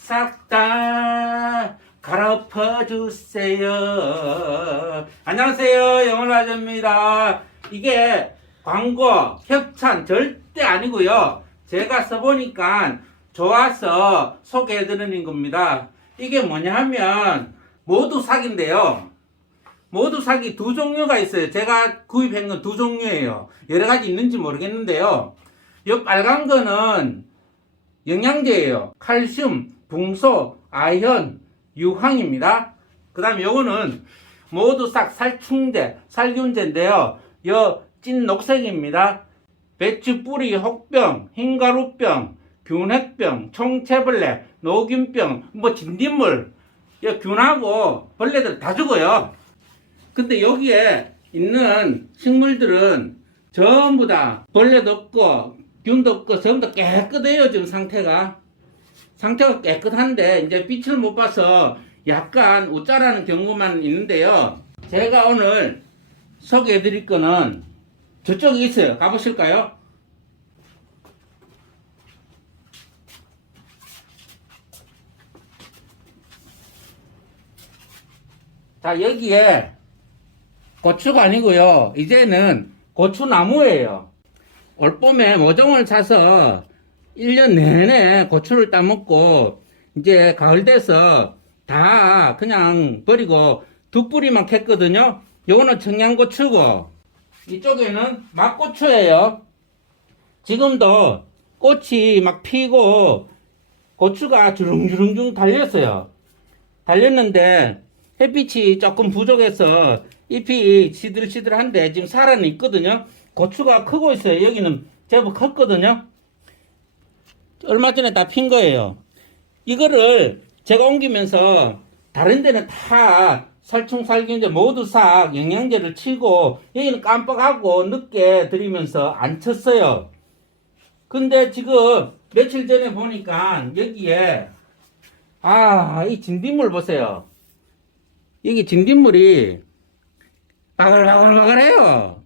싹 다 갈아엎어 주세요. 안녕하세요. 영원아저입니다. 이게 광고, 협찬 절대 아니고요. 제가 써보니까 좋아서 소개해드리는 겁니다. 이게 뭐냐 하면 모두 사기인데요. 모두 사기 두 종류가 있어요. 제가 구입한 건 두 종류예요. 여러 가지 있는지 모르겠는데요. 이 빨간 거는 영양제예요. 칼슘, 붕소, 아연, 유황입니다. 그 다음에 요거는 모두 싹 살충제, 살균제인데요. 요찐 녹색입니다. 배추 뿌리 혹병, 흰가루병, 균핵병, 총체벌레, 노균병, 뭐 진딧물, 이 균하고 벌레들 다 죽어요. 근데 여기에 있는 식물들은 전부 다 벌레도 없고 균도 없고 전부 다 깨끗해요 지금 상태가 상태가 깨끗한데 이제 빛을 못 봐서 약간 우짜라는 경우만 있는데요 제가 오늘 소개해 드릴 거는 저쪽에 있어요 가보실까요? 자 여기에 고추가 아니고요. 이제는 고추나무예요. 올봄에 모종을 사서 1년 내내 고추를 따먹고 이제 가을 돼서 다 그냥 버리고 두 뿌리만 캤거든요. 요거는 청양고추고 이쪽에는 막고추예요. 지금도 꽃이 막 피고 고추가 주릉주릉주릉 달렸어요. 달렸는데 햇빛이 조금 부족해서 잎이 시들시들한데 지금 살아는 있거든요. 고추가 크고 있어요. 여기는 제법 컸거든요. 얼마 전에 다 핀 거예요. 이거를 제가 옮기면서 다른 데는 다 살충 살균제 모두 싹 영양제를 치고 여기는 깜빡하고 늦게 들이면서 안 쳤어요. 근데 지금 며칠 전에 보니까 여기에 아, 이 진딧물 보세요. 여기 진딧물이 바글바글바글해요.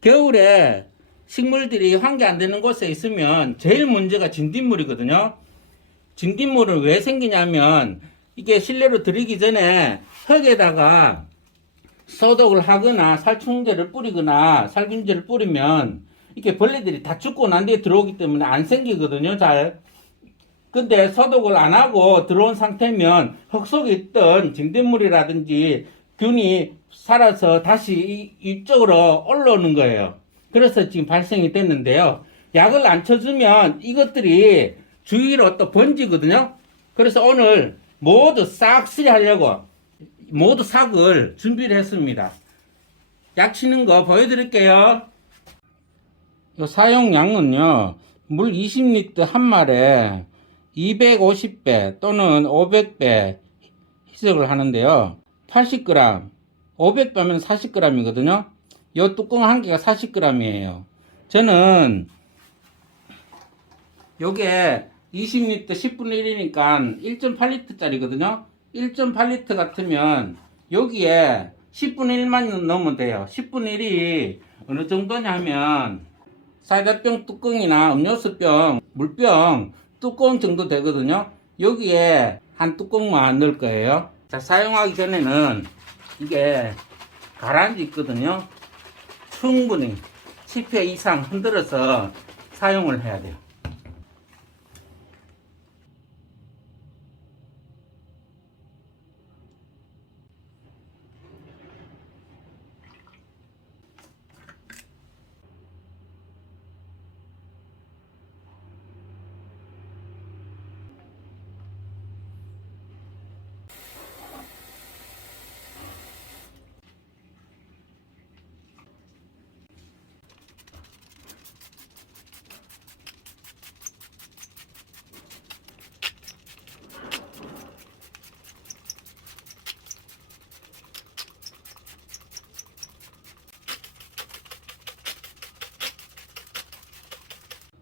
겨울에 식물들이 환기 안 되는 곳에 있으면 제일 문제가 진딧물이거든요. 진딧물은 왜 생기냐면 이게 실내로 들이기 전에 흙에다가 소독을 하거나 살충제를 뿌리거나 살균제를 뿌리면 이렇게 벌레들이 다 죽고 난 뒤에 들어오기 때문에 안 생기거든요, 잘. 근데 소독을 안 하고 들어온 상태면 흙 속에 있던 진딧물이라든지 균이 살아서 다시 이- 이쪽으로 올라오는 거예요. 그래서 지금 발생이 됐는데요. 약을 안 쳐주면 이것들이 주위로 또 번지거든요. 그래서 오늘 모두 싹쓸이 하려고 모두 싹을 준비를 했습니다. 약 치는 거 보여드릴게요. 이 사용량은요, 물 20리터 한 말에 250배 또는 500배 희석을 하는데요. 80g, 500배면 40g이거든요. 이 뚜껑 한 개가 40g이에요. 저는 요게 20리터 10분의 1이니까 1.8리터짜리거든요. 1.8리터 같으면 여기에 10분의 1만 넣으면 돼요. 10분의 1이 어느 정도냐 하면 사이다병 뚜껑이나 음료수병, 물병 뚜껑 정도 되거든요. 여기에 한 뚜껑만 넣을 거예요. 자, 사용하기 전에는 이게 가라앉아 있거든요. 충분히 10회 이상 흔들어서 사용을 해야 돼요.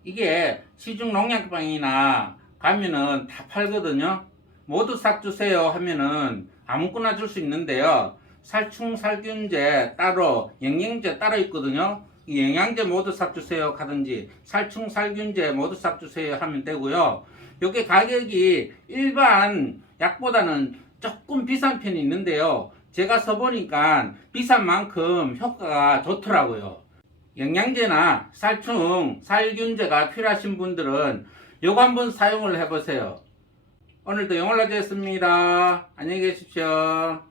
이게 시중 농약방이나 가면은 다 팔거든요. 모두 싹 주세요 하면은 아무거나 줄 수 있는데요. 살충 살균제 따로 영양제 따로 있거든요. 이 영양제 모두 싹 주세요 하든지 살충 살균제 모두 싹 주세요 하면 되고요. 요게 가격이 일반 약보다는 조금 비싼 편이 있는데요. 제가 써보니까 비싼 만큼 효과가 좋더라고요. 영양제나 살충, 살균제가 필요하신 분들은 요거 한번 사용을 해보세요. 오늘도 영월라지였습니다. 안녕히 계십시오.